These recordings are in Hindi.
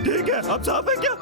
ठीक है, अब साफ है क्या?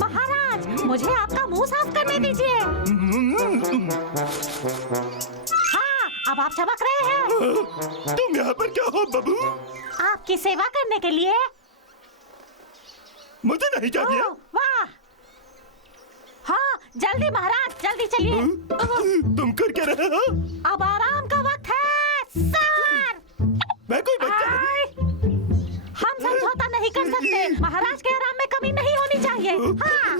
महाराज, मुझे आपका मुंह साफ करने दीजिए। हाँ, अब आप चमक रहे हैं। तुम यहाँ पर क्या हो बबू? आपकी सेवा करने के लिए। मुझे नहीं चाहिए। वाह! हाँ, जल्दी महाराज, जल्दी चलिए। तुम कर क्या रहे हो? अब आराम का वक्त है, सर। मैं कोई बच्चा नहीं। हम समझौता नहीं कर सकते। महाराज के आराम में कमी नहीं होनी चाहिए। हाँ।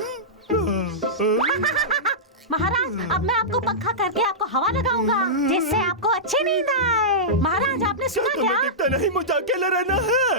महाराज, अब मैं आपको पंखा करके आपको हवा लगाऊंगा, जिससे आपको अच्छी नींद आए। महाराज, आपने सुना क्या? दिखता नहीं, मुझे अकेला रहना है।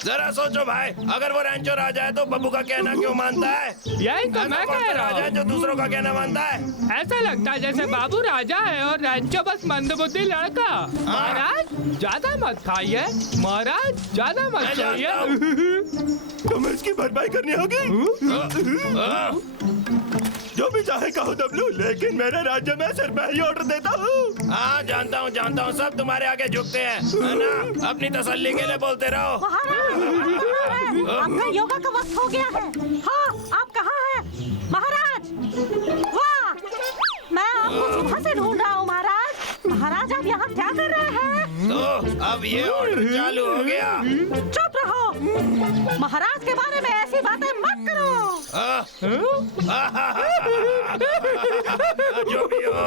जरा सोचो भाई, अगर वो रैंचो राजा है तो बब्बू का कहना क्यों मानता है? यही तो मैं कह रहा राजा है हूँ। जो दूसरों का कहना मानता है। ऐसा लगता है जैसे बाबू राजा है और रैंचो बस मंदबुद्धि लड़का। महाराज, ज्यादा मत खाइए। महाराज, ज्यादा मत मैं खाइए। तुम्हें इसकी भरपाई करनी होगी। जो भी चाहे कहो डब्लू, लेकिन मेरे राज्य में सिर्फ मैं ही ऑर्डर देता हूँ। हाँ, जानता हूँ, सब तुम्हारे आगे झुकते हैं, है ना? अपनी तसल्ली के लिए बोलते रहो। महाराज, आपका योगा का वक्त हो गया है। हाँ, आप कहाँ हैं? महाराज, वाह! मैं आपको सुबह से ढूंढ रहा हूँ महाराज। महाराज, आप यहाँ क्या कर रहे हैं? तो अब ये ऑर्डर चालू हो गया। चुप रहो। महाराज के बारे में ऐसी बातें मत करो। जो भी हो,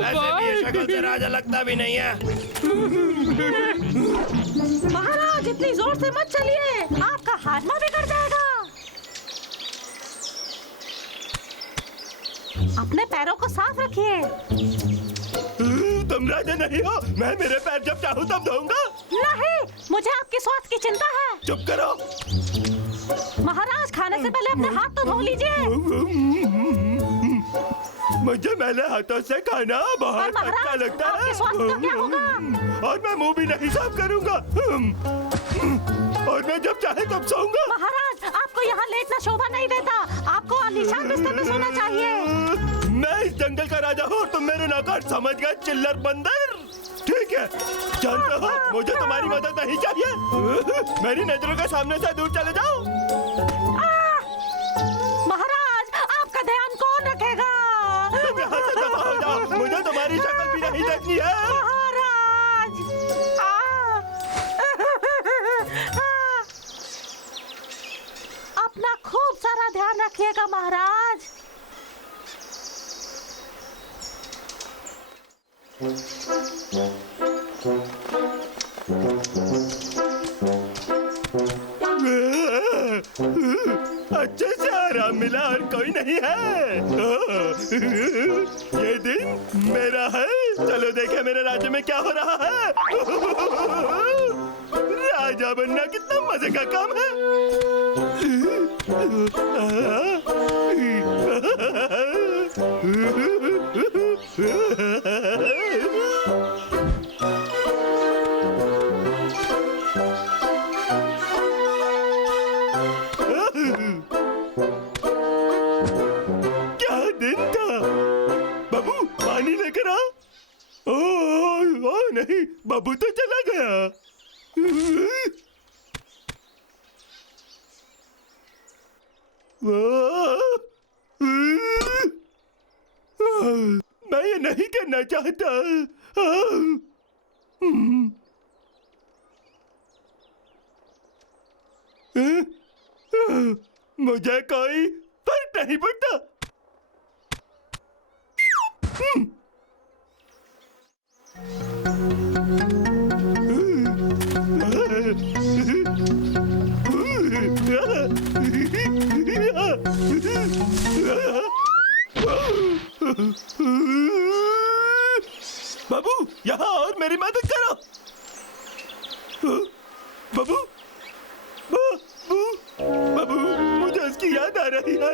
वैसे भी ये शक्ल से राजा लगता भी नहीं है। महाराज, इतनी जोर से मत चलिए, आपका हाजमा बिगड़ जाएगा। अपने पैरों को साफ रखिए। तुम राजा नहीं हो। मैं मेरे पैर जब चाहूँ तब धोऊंगा। नहीं, मुझे आपके स्वास्थ्य की चिंता है। चुप करो। महाराज, खाने से पहले अपने हाथ तो धो लीजिए। मुझे मेरे हाथों से खाना बहुत अच्छा लगता है। आपके स्वास्थ्य का क्या होगा? और मैं मुंह भी नहीं साफ करूंगा। और मैं जब चाहे तब सोऊंगा। महाराज, आपको यहाँ लेटना शोभा नहीं देता। आपको आलीशान बिस्तर में सोना चाहिए। मैं इस जंगल का राजा हूँ, तुम मेरे नौकर समझ गए, चिल्लर बंदर। ठीक है, जानते हो, मुझे तुम्हारी मदद नहीं चाहिए। मेरी नजरों के सामने से दूर चले जाओ। महाराज, आपका ध्यान कौन रखेगा? तुम यहाँ से दफा हो जाओ, मुझे तुम्हारी शक्ल भी नहीं देखनी है। महाराज, अपना खूब सारा ध्यान रखिएगा महाराज। अच्छे से आराम मिला और कोई नहीं है। ये दिन मेरा है। चलो देखे मेरे राज्य में क्या हो रहा है। राजा बनना कितना मजे का काम है। क्या दिन था। बाबू, पानी लेकर आओ। ओ नहीं, बाबू तो चला गया। मैं ये नहीं करना चाहता। मुझे कोई फर्क नहीं पड़ता। बाबू, यहाँ और मेरी मदद करो। बाबू, बाबू, बाबू, मुझे उसकी याद आ रही है।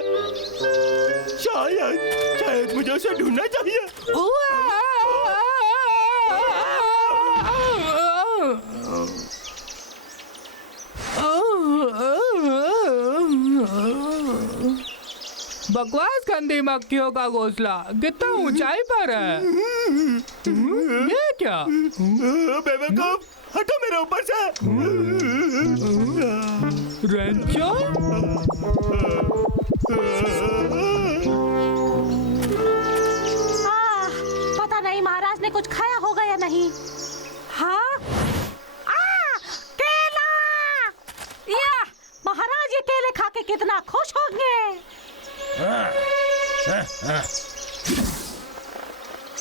शायद मुझे उसे ढूंढना चाहिए। बकवास गंदी मक्खियों का घोंसला कितना ऊंचाई पर है। ये क्या? बेवकूफ, हटो मेरे ऊपर से। रेंचो? पता नहीं महाराज ने कुछ खाया होगा या नहीं। हाँ? केला! या महाराज ये केले खा के कितना खुश होंगे।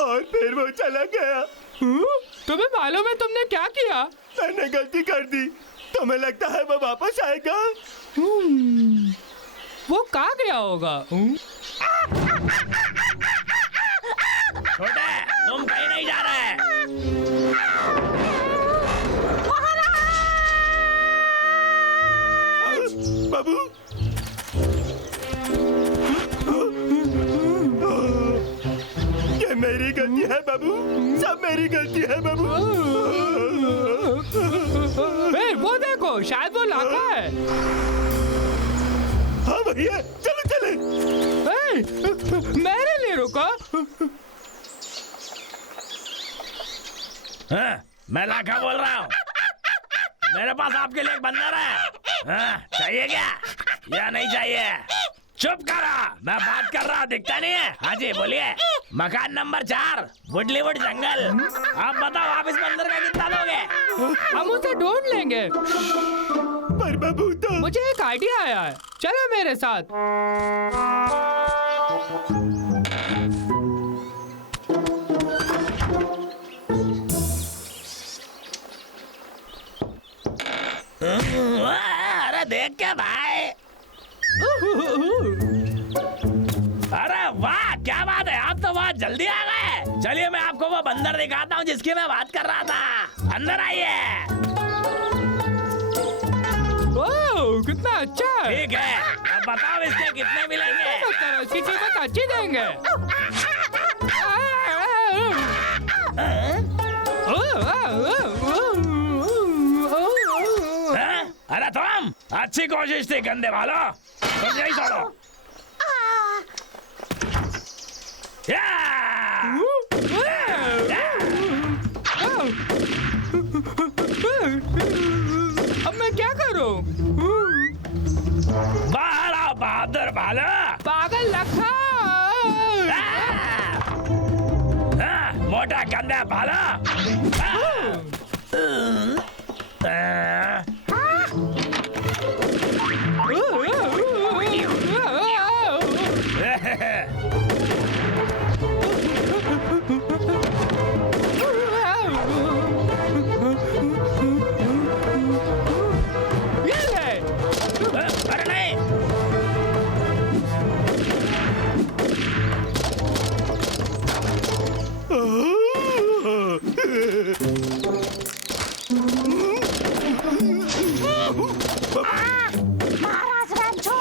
और फिर वो चला गया। तुम्हें मालूम है तुमने क्या किया? मैंने गलती कर दी। तुम्हें लगता है वो वापस आएगा? वो कहाँ गया होगा? छोटे, तुम कहीं नहीं जा रहे। बाबू, ये मेरी गलती है बाबू, सब मेरी गलती है बाबू। वो देखो, शायद वो लाका है। हाँ भैया, चलो चले। मेरे लिए रुको। मैं लाका बोल रहा हूँ। मेरे पास आपके लिए एक बंदर है। चाहिए क्या या नहीं चाहिए? चुप करो, मैं बात कर रहा हूँ, दिखता नहीं है? हाँ जी बोलिए। मकान नंबर 4, वुडलीवुड जंगल। आप बताओ, आप इस बंदर का कितना दोगे? हम उसे ढूंढ लेंगे। पर बाबू तो मुझे एक आइडिया आया है, चलो मेरे साथ। अरे देख के भाई। अरे वाह, क्या बात है, आप तो बहुत जल्दी आ गए। चलिए मैं आपको वो बंदर दिखाता हूँ जिसकी मैं बात कर रहा था। अंदर आइए। ओह, कितना अच्छा है। ठीक है, अब बताओ इसके कितने मिलेंगे? इसकी कीमत अच्छी देंगे। अरे तुम, अच्छी कोशिश थी गंदे वालों, तुम यही छोड़ो। अब मैं क्या करूं? बाहर आओ बहादुर भालो। पागल लखा। मोटा गंदा भालो। अरे नहीं। महाराज रेंचो।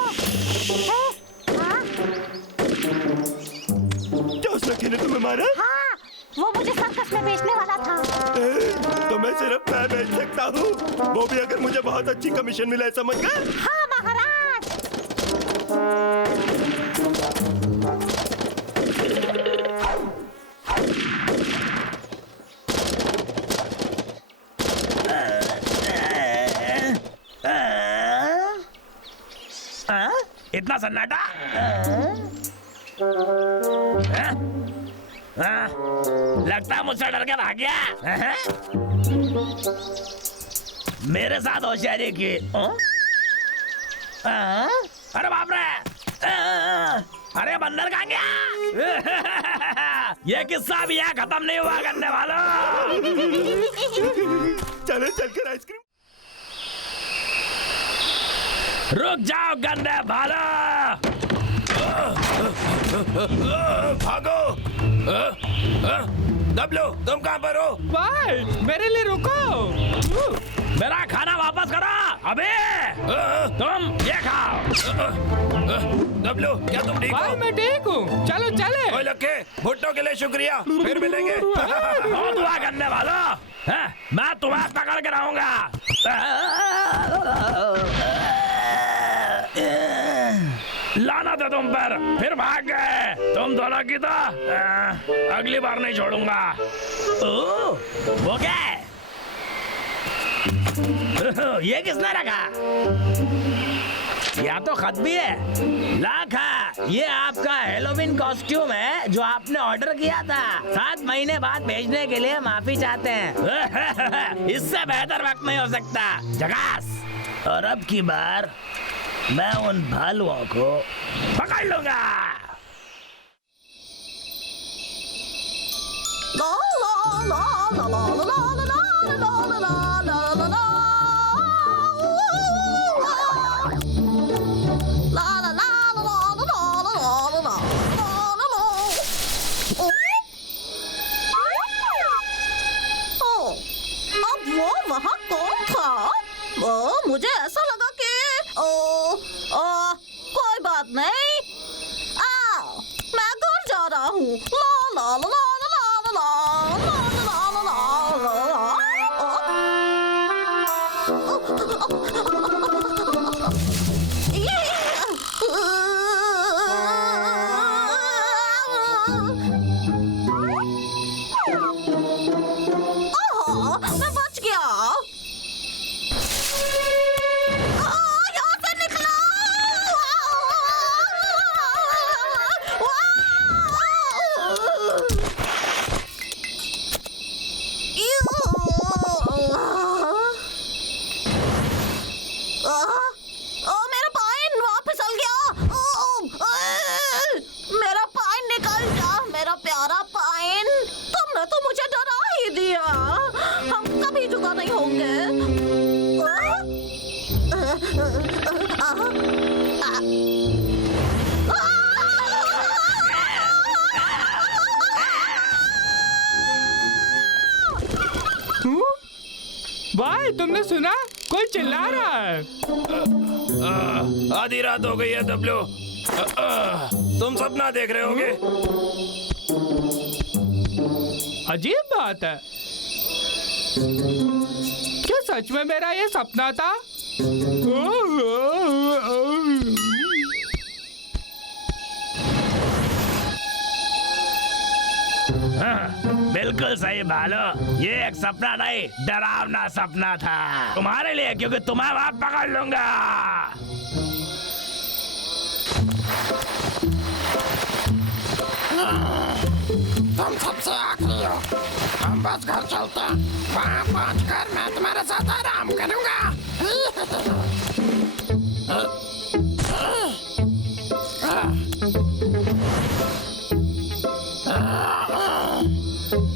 क्या उस लड़के ने तुम्हें मारा? हाँ, वो मुझे सर्कस में बेचने वाला था। तो मैं सिर्फ मैं बेच सकता हूँ, वो भी अगर मुझे बहुत अच्छी कमीशन मिले, समझ गए? हाँ महाराज। इतना सन्नाटा? लगता है मुझसे डर के भाग गया। मेरे साथ होशियारी की। अरे बाप रे, अरे बंदर कहाँ गया? ये किस्सा भी यहाँ खत्म नहीं हुआ करने वालों। चले चलकर आइसक्रीम। रुक जाओ गंदे भालो। भागो। डब्लू, तुम कहाँ पर हो? भाई, मेरे लिए रुको। मेरा खाना वापस करो अबे। तुम ये खाओ। डब्लू, क्या तुम ठीक भाई हो? मैं ठीक हूँ, चलो चले। ओए लक्के, भुट्टो के लिए शुक्रिया, फिर मिलेंगे। बहुत हुआ करने वालों, मैं तुम्हें पकड़ के रहूंगा। लानत थे तुम पर, फिर भाग गए। तुम दोनों की तो अगली बार नहीं छोड़ूंगा। ओह, वो क्या है? ये किसने रखा? या तो खत भी है। लाखा, ये आपका हेलोवीन कॉस्ट्यूम है जो आपने ऑर्डर किया था। 7 महीने बाद भेजने के लिए माफी चाहते हैं। इससे बेहतर वक्त नहीं हो सकता। झकास। और अब की बार मैं उन भालुओं को पकड़ लूंगा। वहाँ कौन था? मुझे ऐसा लगा कि कोई बात नहीं। मैं घर जा रहा हूँ। ला ला ला ला ला ला ला ला ला ला मैं बच गया। यहाँ से निकलो। मेरा पाइन वहाँ फिसल गया। मेरा पाइन निकल जा, मेरा प्यारा पाइन। तुमने तो मुझे डरा ही दिया। हम कभी जुदा नहीं होंगे। भाई तुमने सुना? कोई चिल्ला रहा है। आधी रात हो गई है डब्लू। तुम सपना देख रहे होगे। अजीब बात है। क्या सच में मेरा ये सपना था? बिल्कुल सही भालो, ये एक सपना नहीं, डरावना सपना था तुम्हारे लिए, क्योंकि तुम्हें वहां पकड़ लूंगा। तुम सबसे आखिरी हो। हम बस घर चलते हैं। वहाँ पहुँचकर मैं तुम्हारे साथ आराम करूँगा।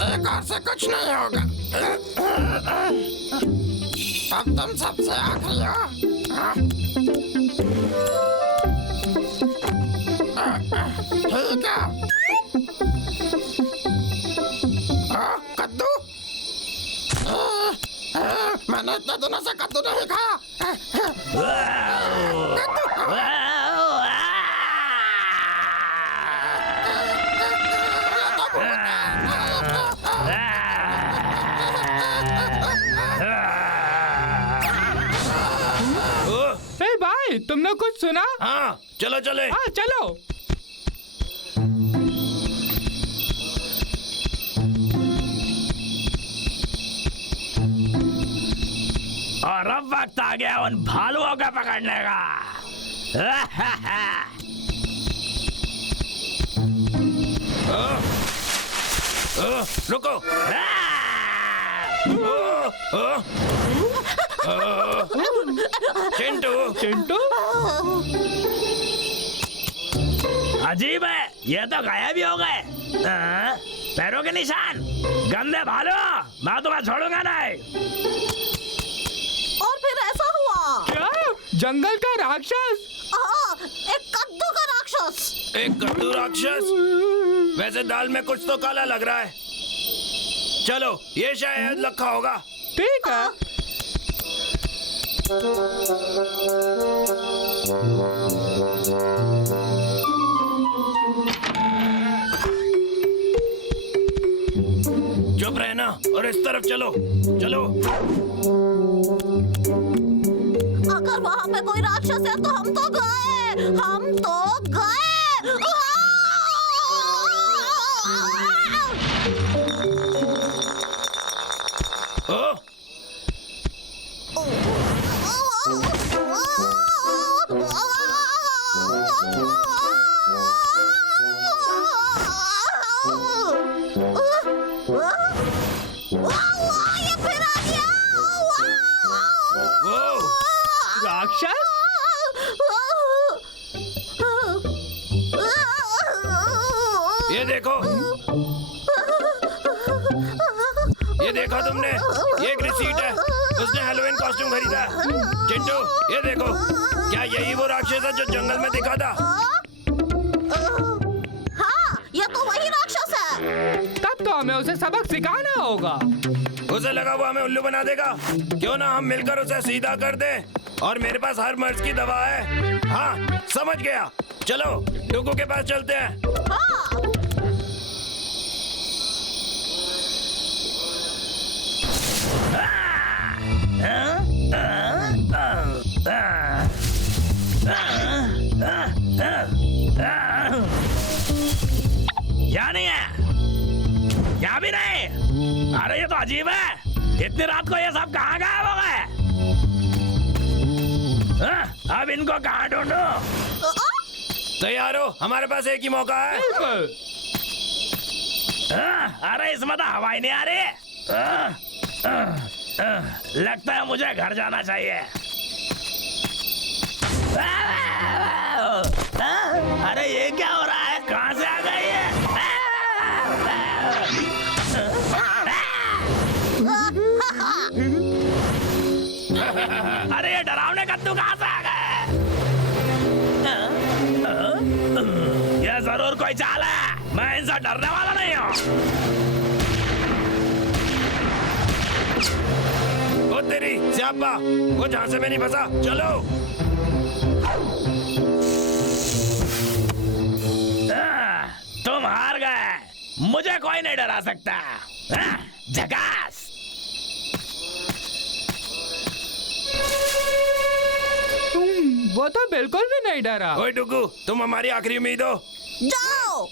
एक और से कुछ नहीं होगा। अब तुम सबसे आखिरी हो। ठीक है। कद्दू? मैंने इतने दिनों से कद्दू नहीं खाया। ए भाई तुमने कुछ सुना? हाँ, चलो चले। हाँ चलो। और अब वक्त आ गया उन भालुओं का पकड़ने का। रुको। चिंटू, चिंटू? अजीब है, ये तो गायब ही हो गए। पैरों के निशान। गंदे भालू, मैं तुम्हें छोड़ूंगा नहीं। और फिर ऐसा हुआ। क्या? जंगल का राक्षस? एक कद्दू का राक्षस। एक कद्दू राक्षस? वैसे दाल में कुछ तो काला लग रहा है। चलो, ये शायद लखा होगा। ठीक है। चुप रहना और इस तरफ चलो। चलो। अगर अगर वहाँ पे कोई राक्षस है तो हम तो गए, हम तो गए। ओ, ये फिर आ गया। वो राक्षस? ये देखो, ये देखा तुमने, ये एक रिसीट है। उसने हैलोवीन कॉस्ट्यूम खरीदा। चिंटू, ये देखो, क्या यही वो राक्षस है जो जंगल में दिखा था? हाँ, ये तो वही राक्षस है। तब तो हमें उसे सबक सिखाना होगा। उसे लगा वो हमें उल्लू बना देगा। क्यों ना हम मिलकर उसे सीधा कर दें? और मेरे पास हर मर्ज की दवा है। हाँ, समझ गया। चलो डुगू के पास चलते हैं। यहाँ नहीं है, यहाँ भी नहीं। अरे ये तो अजीब है, इतनी रात को ये सब कहाँ गायब हो गए? अब इनको कहाँ ढूंढूं? तैयार हो? हमारे पास एक ही मौका है। बिल्कुल। अरे इसमें तो हवा ही नहीं आ रही। लगता है मुझे घर जाना चाहिए। अरे ये क्या हो रहा है? कहाँ से आ गई है? अरे ये डरावने कद्दू कहाँ से आ गए? ये जरूर कोई चाल है। मैं इनसे डरने वाला नहीं हूँ। ओ तेरी स्यापा, वो झांसे में नहीं फंसा। चलो। तुम हार गए। मुझे कोई नहीं डरा सकता। झकास। वो तो बिल्कुल भी नहीं डरा। ओए डुगू, तुम हमारी आखिरी उम्मीद हो। जाओ।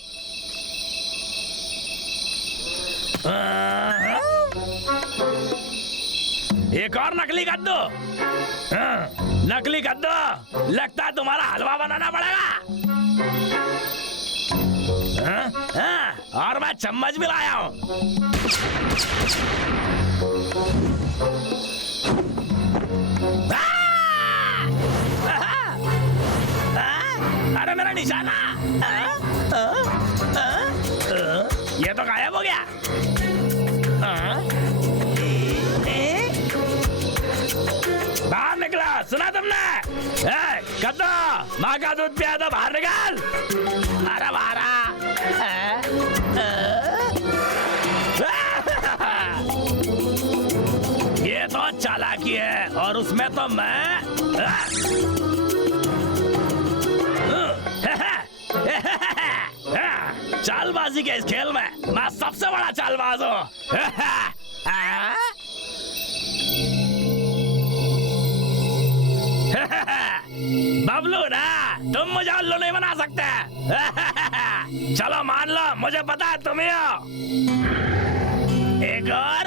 एक और नकली कद्दू। नकली कद्दू, लगता है तुम्हारा हलवा बनाना पड़ेगा। और मैं चम्मच भी लाया हूँ। अरे मेरा निशाना। ये तो गायब हो गया। बाहर निकला, सुना तुमने? कद्दू, माँ का दूध पिया तो बाहर निकाल। अरे बाहर आ। ये तो चालाकी है, और उसमें तो मैं चालबाजी के इस खेल में मैं सबसे बड़ा चालबाज हूँ। बबलू ना, तुम मुझे उल्लू नहीं बना सकते। चलो मान लो, मुझे पता है तुम ही हो। एक और,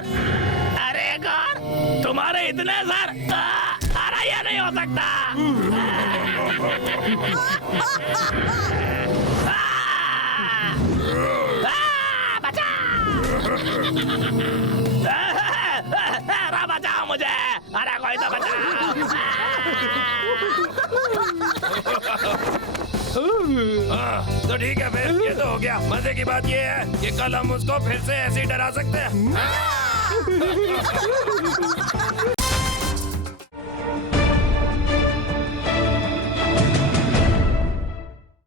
अरे एक और, तुम्हारे इतने सर। अरे ये नहीं हो सकता। बचा, बचाओ मुझे। अरे कोई तो बचाओ। तो ठीक है फिर, ये तो हो गया। मजे की बात ये है कि कल हम उसको फिर से ऐसे ही डरा सकते हैं।